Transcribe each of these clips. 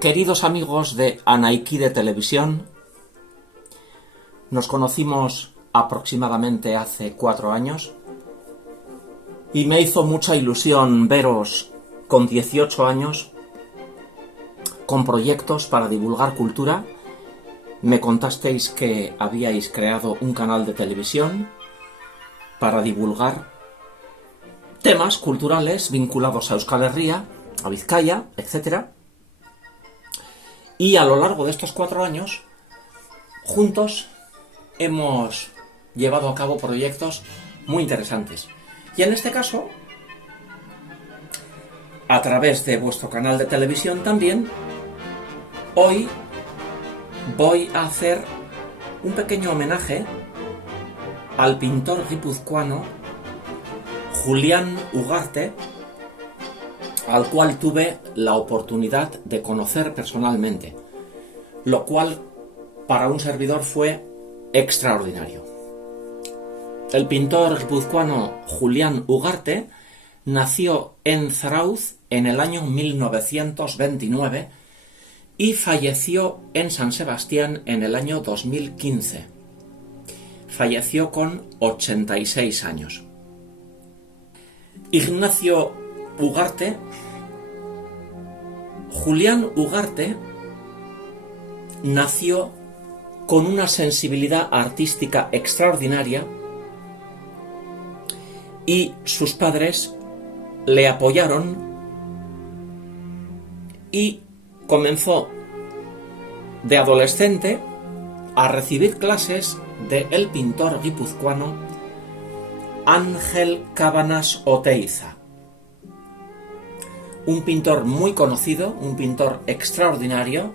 Queridos amigos de Anaiki de Televisión, nos conocimos aproximadamente hace 4 años y me hizo mucha ilusión veros con 18 años con proyectos para divulgar cultura. Me contasteis que habíais creado un canal de televisión para divulgar temas culturales vinculados a Euskal Herria, a Vizcaya, etc. Y a lo largo de estos 4 años, juntos hemos llevado a cabo proyectos muy interesantes. Y en este caso, a través de vuestro canal de televisión también, hoy voy a hacer un pequeño homenaje al pintor guipuzcoano Julián Ugarte, al cual tuve la oportunidad de conocer personalmente, lo cual para un servidor fue extraordinario. El pintor guipuzcoano Julián Ugarte nació en Zarauz en el año 1929 y falleció en San Sebastián en el año 2015. Falleció con 86 años. Ignacio Ugarte, Julián Ugarte, nació con una sensibilidad artística extraordinaria y sus padres le apoyaron y comenzó de adolescente a recibir clases del pintor guipuzcoano Ángel Cabanas Oteiza, un pintor muy conocido, un pintor extraordinario,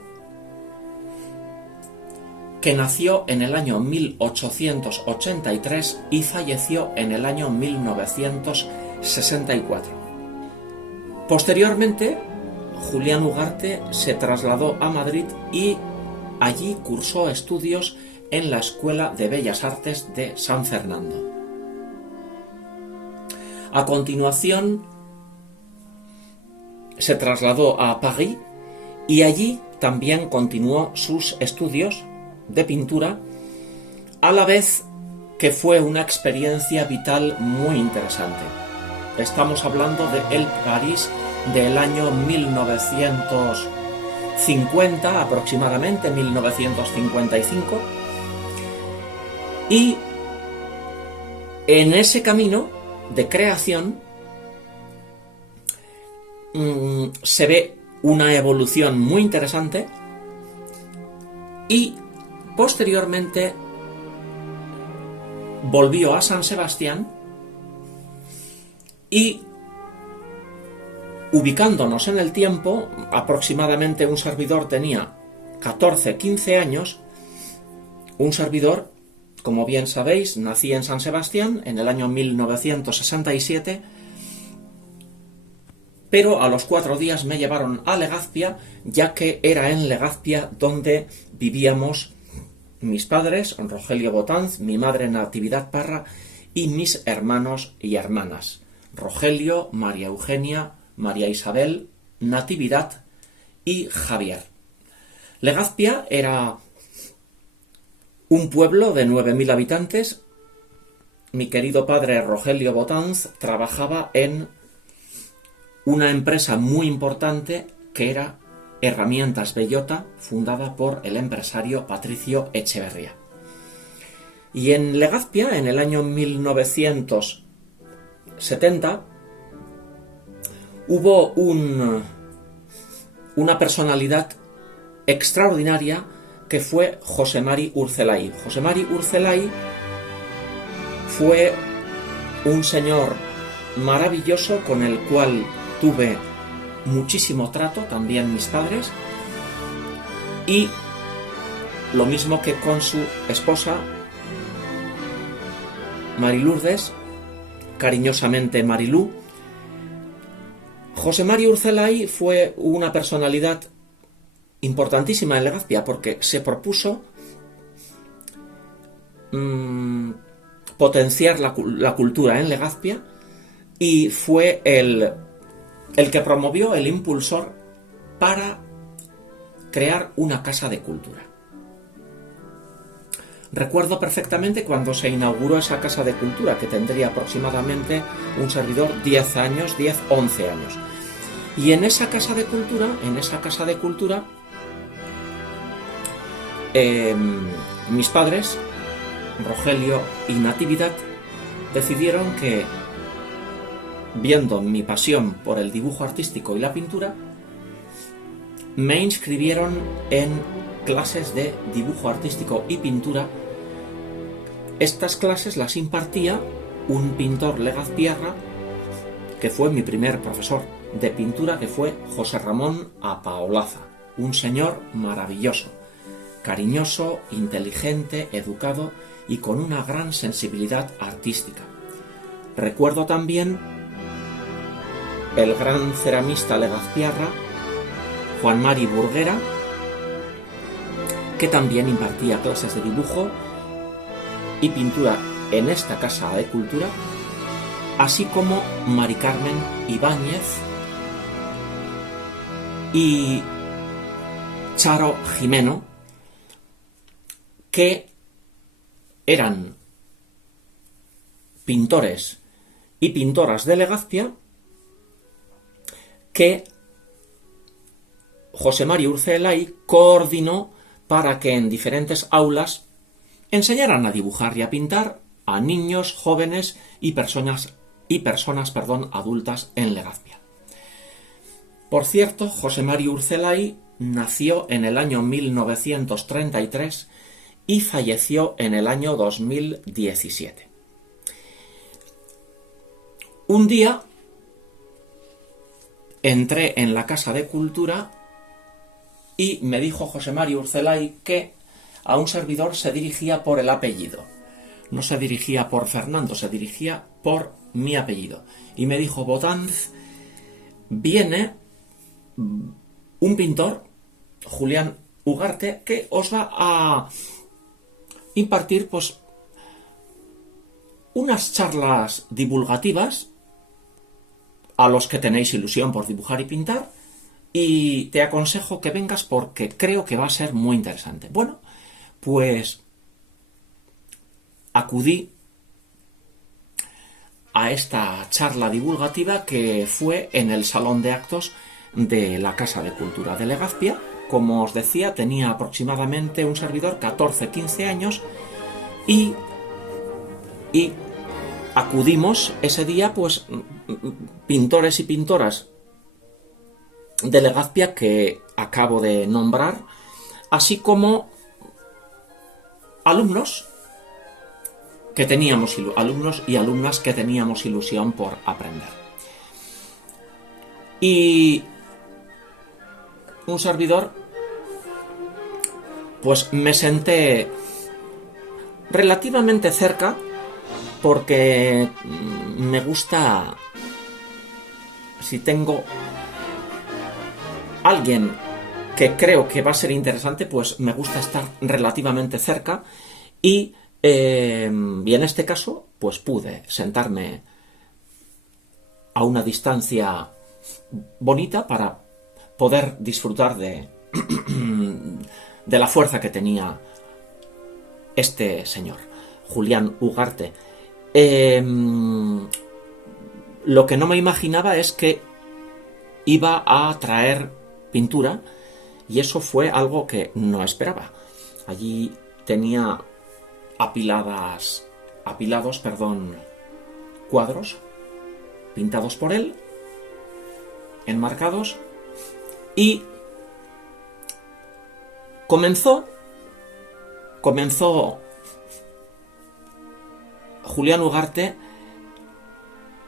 que nació en el año 1883 y falleció en el año 1964. Posteriormente, Julián Ugarte se trasladó a Madrid y allí cursó estudios en la Escuela de Bellas Artes de San Fernando. A continuación, se trasladó a París y allí también continuó sus estudios de pintura, a la vez que fue una experiencia vital muy interesante. Estamos hablando de el París del año 1950, aproximadamente 1955, y en ese camino de creación se ve una evolución muy interesante y posteriormente volvió a San Sebastián y, ubicándonos en el tiempo, aproximadamente un servidor tenía 14-15 años, un servidor, como bien sabéis, nací en San Sebastián en el año 1967, pero a los 4 días me llevaron a Legazpia, ya que era en Legazpia donde vivíamos mis padres, Rogelio Botanz, mi madre Natividad Parra y mis hermanos y hermanas, Rogelio, María Eugenia, María Isabel, Natividad y Javier. Legazpia era un pueblo de 9.000 habitantes. Mi querido padre Rogelio Botanz trabajaba en una empresa muy importante que era Herramientas Bellota, fundada por el empresario Patricio Echeverría. Y en Legazpia, en el año 1970, hubo una personalidad extraordinaria que fue José Mari Urzelay. José Mari Urzelay fue un señor maravilloso con el cual tuve muchísimo trato, también mis padres, y lo mismo que con su esposa Marilurdes, cariñosamente Marilú. José Mari Urzelay fue una personalidad importantísima en Legazpia porque se propuso potenciar la cultura en Legazpia y fue el que promovió, el impulsor para crear una casa de cultura. Recuerdo perfectamente cuando se inauguró esa casa de cultura, que tendría aproximadamente un servidor 10 años, 11 años. Y en esa casa de cultura, mis padres, Rogelio y Natividad, decidieron que, viendo mi pasión por el dibujo artístico y la pintura, me inscribieron en clases de dibujo artístico y pintura. Estas clases las impartía un pintor legazpiarra, que fue mi primer profesor de pintura, que fue José Ramón Apaolaza, un señor maravilloso, cariñoso, inteligente, educado y con una gran sensibilidad artística. Recuerdo también el gran ceramista legazpiarra Juan Mari Burguera, que también impartía clases de dibujo y pintura en esta casa de cultura, así como Mari Carmen Ibáñez y Charo Jimeno, que eran pintores y pintoras de Legazpia, que José Mari Urcelay coordinó para que en diferentes aulas enseñaran a dibujar y a pintar a niños, jóvenes y personas adultas en Legazpia. Por cierto, José Mari Urcelay nació en el año 1933 y falleció en el año 2017. Un día entré en la Casa de Cultura y me dijo José Mari Urcelay que a un servidor se dirigía por el apellido. No se dirigía por Fernando, se dirigía por mi apellido. Y me dijo: Botanz, viene un pintor, Julián Ugarte, que os va a impartir pues unas charlas divulgativas a los que tenéis ilusión por dibujar y pintar, y te aconsejo que vengas porque creo que va a ser muy interesante. Bueno, pues acudí a esta charla divulgativa, que fue en el salón de actos de la Casa de Cultura de Legazpia. Como os decía, tenía aproximadamente un servidor 14-15 años y acudimos ese día pues pintores y pintoras de Legazpia que acabo de nombrar, así como alumnos y alumnas que teníamos ilusión por aprender. Y un servidor, pues me senté relativamente cerca, porque me gusta, si tengo alguien que creo que va a ser interesante, pues me gusta estar relativamente cerca, y en este caso pues pude sentarme a una distancia bonita para poder disfrutar de la fuerza que tenía este señor, Julián Ugarte. Lo que no me imaginaba es que iba a traer pintura, y eso fue algo que no esperaba. Allí tenía apilados cuadros pintados por él, enmarcados, y comenzó Julián Ugarte,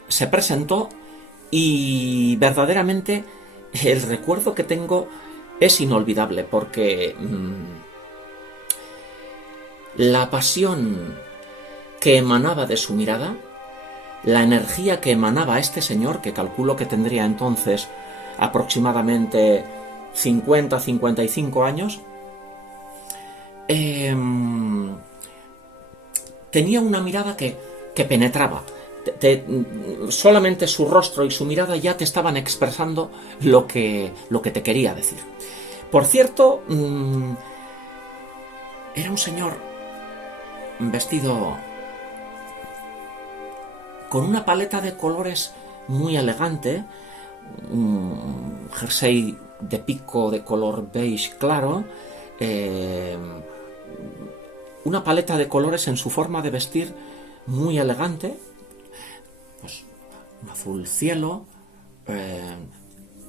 se presentó, y verdaderamente el recuerdo que tengo es inolvidable, porque la pasión que emanaba de su mirada, la energía que emanaba este señor, que calculo que tendría entonces aproximadamente 50-55 años, tenía una mirada que penetraba. Solamente su rostro y su mirada ya te estaban expresando lo que te quería decir. Por cierto, era un señor vestido con una paleta de colores muy elegante, un jersey de pico de color beige claro, una paleta de colores en su forma de vestir muy elegante, pues un azul cielo,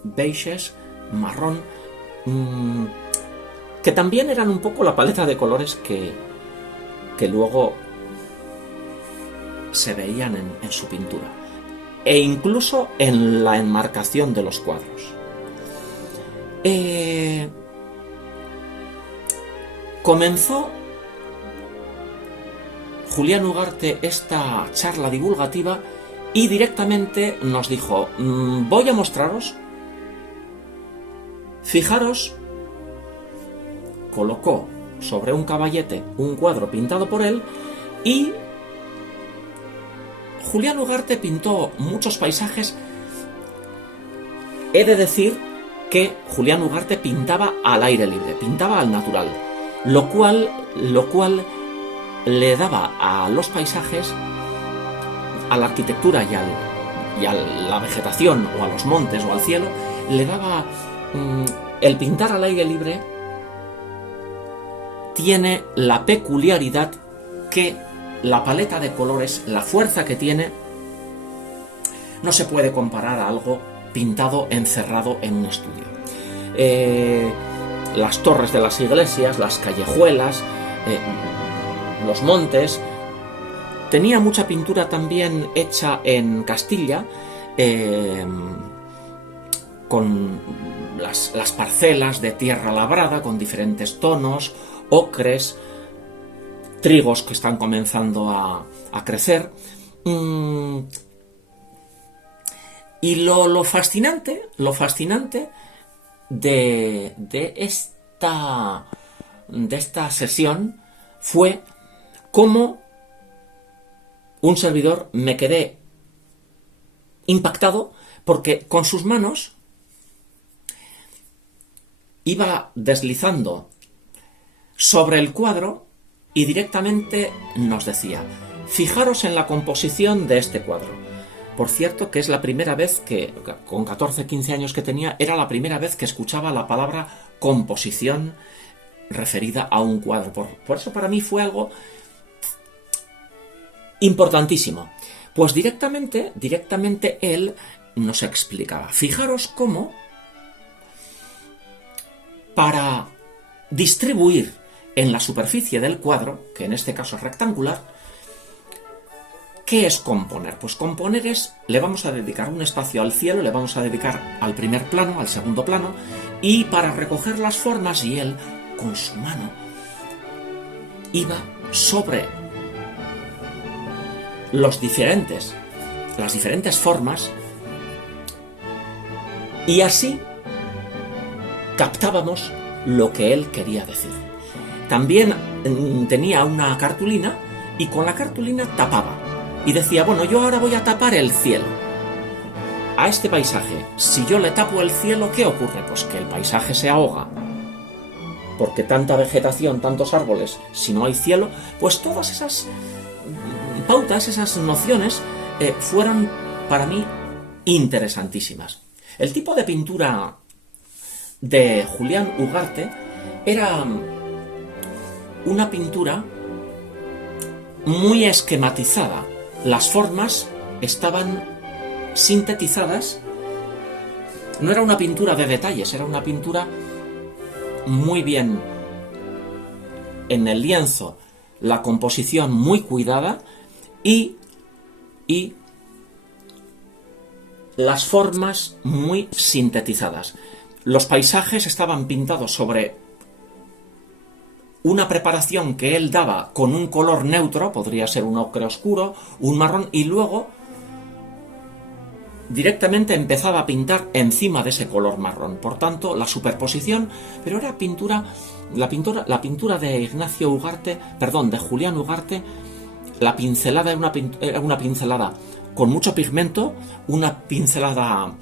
beiges, marrón, que también eran un poco la paleta de colores que luego se veían en su pintura e incluso en la enmarcación de los cuadros. Comenzó Julián Ugarte esta charla divulgativa y directamente nos dijo: voy a mostraros, fijaros. Colocó sobre un caballete un cuadro pintado por él y Julián Ugarte pintó muchos paisajes. He de decir que Julián Ugarte pintaba al aire libre, pintaba al natural, lo cual le daba a los paisajes, a la arquitectura y a la vegetación o a los montes o al cielo, le daba el pintar al aire libre. Tiene la peculiaridad que la paleta de colores, la fuerza que tiene, no se puede comparar a algo pintado encerrado en un estudio. Las torres de las iglesias, las callejuelas, los montes. Tenía mucha pintura también hecha en Castilla, con las parcelas de tierra labrada con diferentes tonos, ocres, trigos que están comenzando a crecer. Y lo fascinante de esta sesión fue cómo un servidor me quedé impactado, porque con sus manos iba deslizando sobre el cuadro y directamente nos decía: fijaros en la composición de este cuadro. Por cierto, que es la primera vez que, con 14, 15 años que tenía, era la primera vez que escuchaba la palabra composición referida a un cuadro. Por eso para mí fue algo importantísimo. Pues directamente él nos explicaba: fijaros cómo para distribuir en la superficie del cuadro, que en este caso es rectangular, ¿qué es componer? Pues componer es, le vamos a dedicar un espacio al cielo, le vamos a dedicar al primer plano, al segundo plano, y para recoger las formas, y él, con su mano, iba sobre las diferentes formas, y así captábamos lo que él quería decir. También tenía una cartulina y con la cartulina tapaba y decía: bueno, yo ahora voy a tapar el cielo. A este paisaje, si yo le tapo el cielo, ¿qué ocurre? Pues que el paisaje se ahoga, porque tanta vegetación, tantos árboles, si no hay cielo, pues todas esas pautas, esas nociones fueron para mí interesantísimas. El tipo de pintura de Julián Ugarte era una pintura muy esquematizada. Las formas estaban sintetizadas. No era una pintura de detalles, era una pintura muy bien en el lienzo, la composición muy cuidada y las formas muy sintetizadas. Los paisajes estaban pintados sobre una preparación que él daba con un color neutro, podría ser un ocre oscuro, un marrón, y luego directamente empezaba a pintar encima de ese color marrón. Por tanto, la superposición, pero era la pintura de Julián Ugarte, la pincelada era una pincelada con mucho pigmento, una pincelada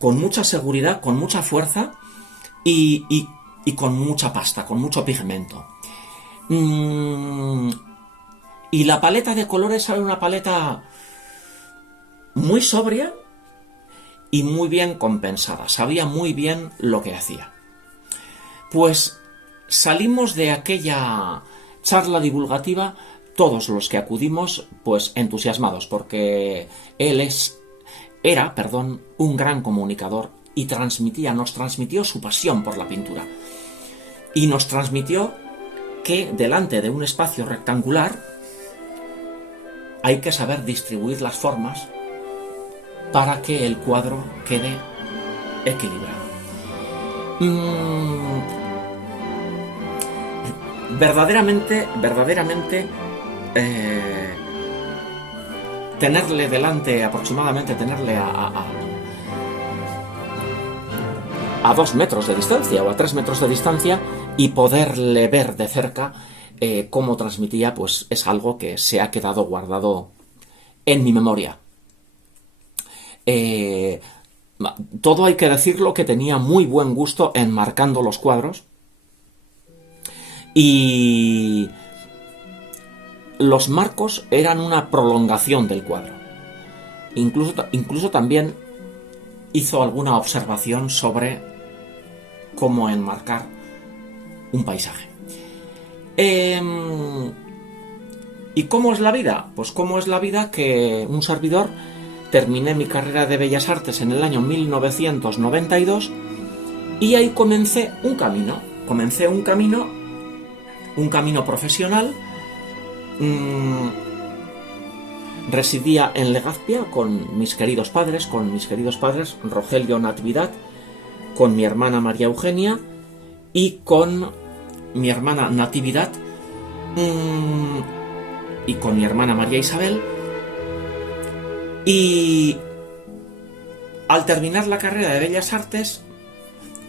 con mucha seguridad, con mucha fuerza y con mucha pasta, con mucho pigmento. Y la paleta de colores era una paleta muy sobria y muy bien compensada. Sabía muy bien lo que hacía. Pues salimos de aquella charla divulgativa todos los que acudimos, pues entusiasmados, porque era un gran comunicador y nos transmitió su pasión por la pintura. Y nos transmitió que delante de un espacio rectangular hay que saber distribuir las formas para que el cuadro quede equilibrado. Verdaderamente, tenerle delante, aproximadamente tenerle a 2 metros de distancia o a 3 metros de distancia y poderle ver de cerca cómo transmitía, pues es algo que se ha quedado guardado en mi memoria. Todo hay que decirlo, que tenía muy buen gusto enmarcando los cuadros y los marcos eran una prolongación del cuadro. Incluso también hizo alguna observación sobre cómo enmarcar un paisaje. ¿Y cómo es la vida? Pues cómo es la vida que un servidor terminé mi carrera de Bellas Artes en el año 1992 y ahí comencé un camino profesional. Residía en Legazpia con mis queridos padres Rogelio Natividad, con mi hermana María Eugenia y con mi hermana Natividad y con mi hermana María Isabel. Y al terminar la carrera de Bellas Artes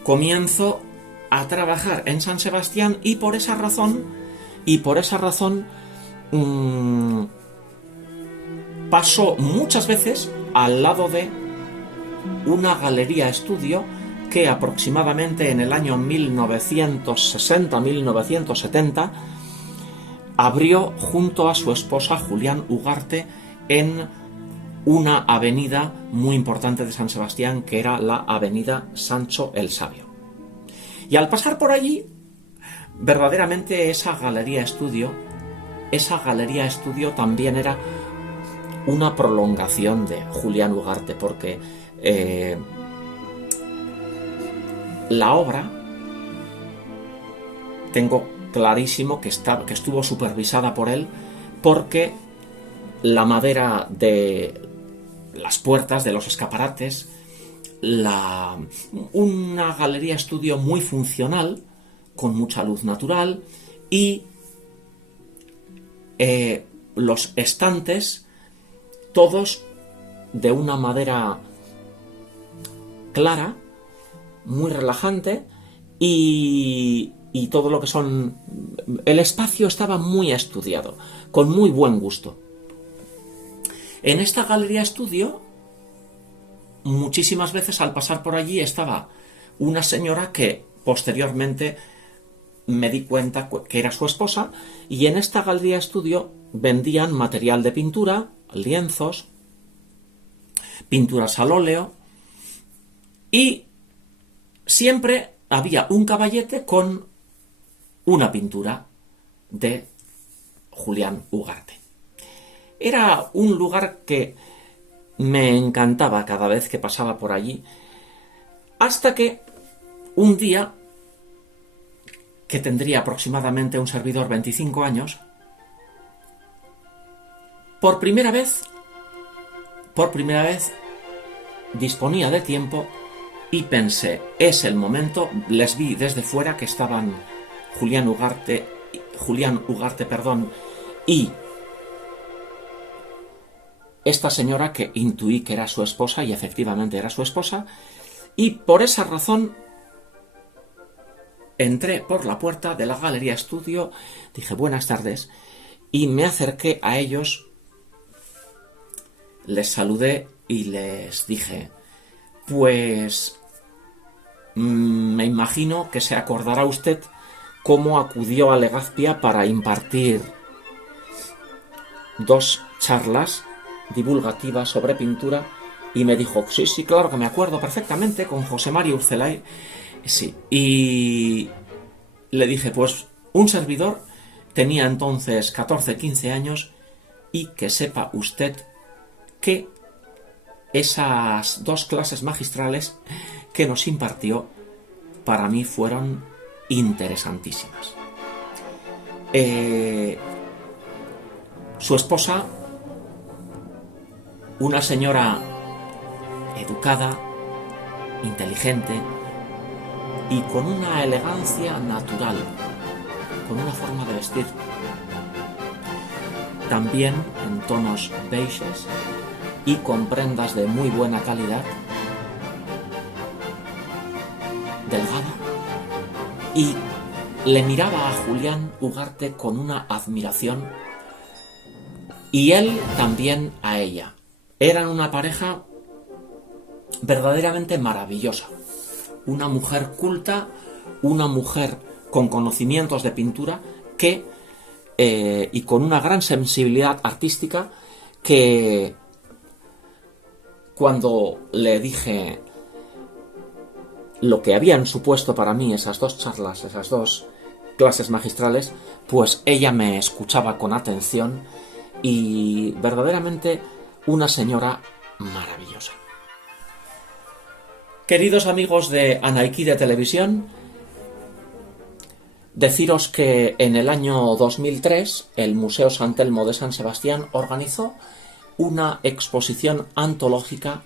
comienzo a trabajar en San Sebastián y por esa razón paso muchas veces al lado de una galería estudio que aproximadamente en el año 1960-1970 abrió junto a su esposa Julián Ugarte en una avenida muy importante de San Sebastián, que era la avenida Sancho el Sabio. Y al pasar por allí, verdaderamente esa galería estudio también era una prolongación de Julián Ugarte, porque la obra, tengo clarísimo que estuvo supervisada por él, porque la madera de las puertas, de los escaparates, una galería estudio muy funcional, con mucha luz natural, y los estantes, todos de una madera clara, muy relajante, y todo lo que son... El espacio estaba muy estudiado, con muy buen gusto. En esta galería estudio, muchísimas veces al pasar por allí estaba una señora que posteriormente me di cuenta que era su esposa, y en esta galería estudio vendían material de pintura, lienzos, pinturas al óleo, y siempre había un caballete con una pintura de Julián Ugarte. Era un lugar que me encantaba cada vez que pasaba por allí, hasta que un día, que tendría aproximadamente un servidor 25 años, por primera vez disponía de tiempo y pensé, es el momento. Les vi desde fuera que estaban Julián Ugarte, y esta señora, que intuí que era su esposa, y efectivamente era su esposa, y por esa razón entré por la puerta de la galería estudio, dije buenas tardes, y me acerqué a ellos, les saludé y les dije: pues me imagino que se acordará usted cómo acudió a Legazpia para impartir 2 charlas divulgativas sobre pintura, y me dijo: sí, claro que me acuerdo perfectamente, con José María Urcelay. Sí, y le dije: pues un servidor tenía entonces 14-15 años, y que sepa usted que esas 2 clases magistrales que nos impartió para mí fueron interesantísimas. Su esposa, una señora educada, inteligente y con una elegancia natural, con una forma de vestir también en tonos beiges y con prendas de muy buena calidad, delgada, y le miraba a Julián Ugarte con una admiración, y él también a ella. Eran una pareja verdaderamente maravillosa, una mujer culta, una mujer con conocimientos de pintura y con una gran sensibilidad artística, que cuando le dije lo que habían supuesto para mí esas 2 charlas, esas 2 clases magistrales, pues ella me escuchaba con atención, y verdaderamente una señora maravillosa. Queridos amigos de Anaiki de Televisión, deciros que en el año 2003 el Museo San Telmo de San Sebastián organizó una exposición antológica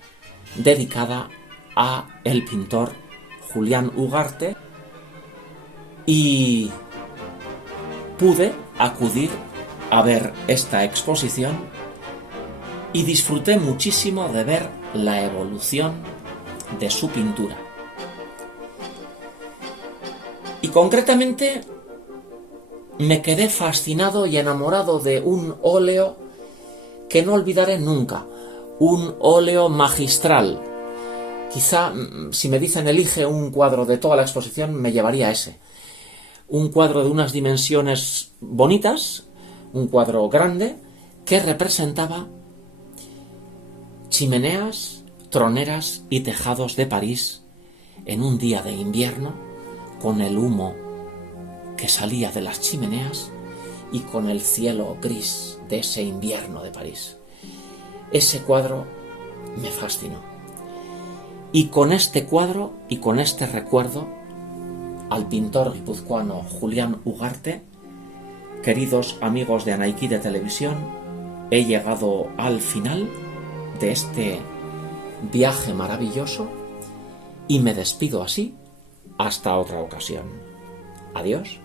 dedicada a el pintor Julián Ugarte, y pude acudir a ver esta exposición y disfruté muchísimo de ver la evolución de su pintura. Y concretamente me quedé fascinado y enamorado de un óleo que no olvidaré nunca, un óleo magistral. Quizá, si me dicen elige un cuadro de toda la exposición, me llevaría ese. Un cuadro de unas dimensiones bonitas, un cuadro grande, que representaba chimeneas, troneras y tejados de París en un día de invierno, con el humo que salía de las chimeneas y con el cielo gris de ese invierno de París. Ese cuadro me fascinó. Y con este cuadro y con este recuerdo al pintor guipuzcoano Julián Ugarte, queridos amigos de Anaiki de Televisión, he llegado al final de este viaje maravilloso y me despido así hasta otra ocasión. Adiós.